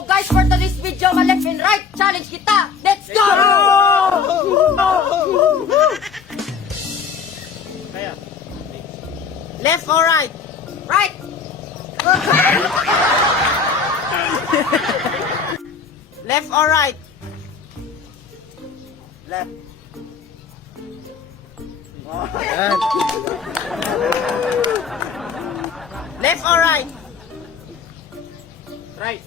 So guys, for today's video, left and right, challenge kita. Let's go! Left or right? Right! Left or right? Left. Left or right? Right.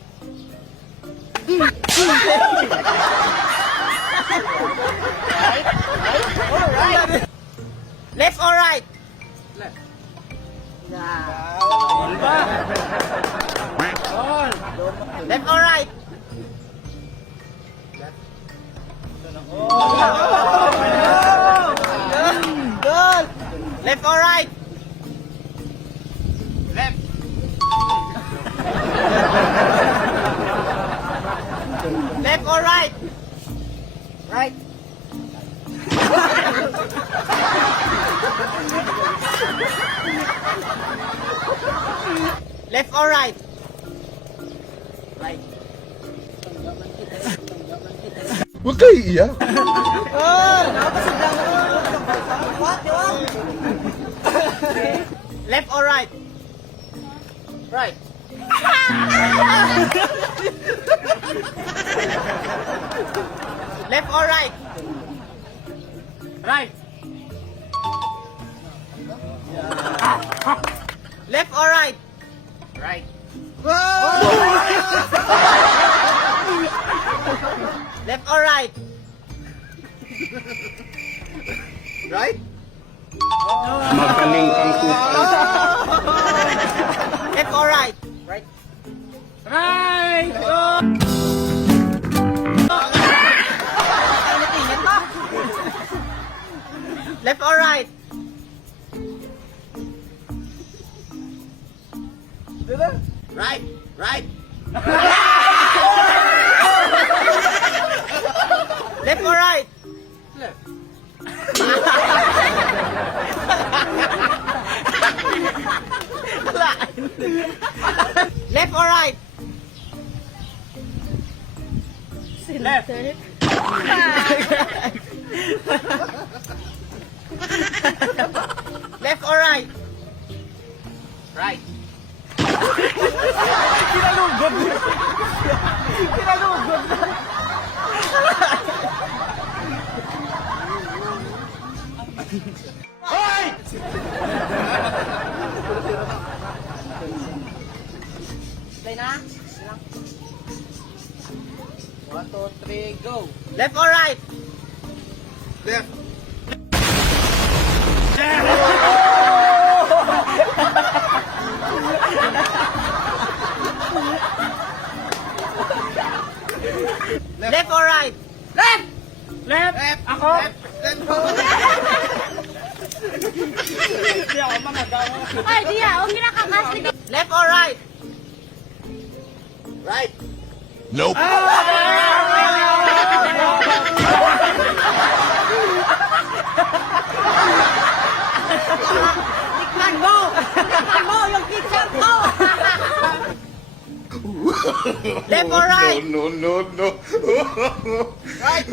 Left or right? Left. Left or right? Good. Left or right? Left. Left or right? Right. Left or right? Right. Huwag kayo iiyak. Left or right? Right. Left or right? Right. Left or right? Right. Left or right? Right? Magaling kang kupal. Left or right? Right. Right! Left or right? Right, right. Left or right? Left. Left or right? Left. Left or right? Right. Kinalugod na. Kinalugod na. Hoy! Play na. Lang. 1, 2, 3, go. Left or right? Left. Left or right? Left! Left! Left! Ako? Left! Hindi ako managawa. Ay, diya, huwag kinakakas. Left or right? Right. Nope. Tikman mo! Tikman mo yung kitchen ko! Left or right? No. Right.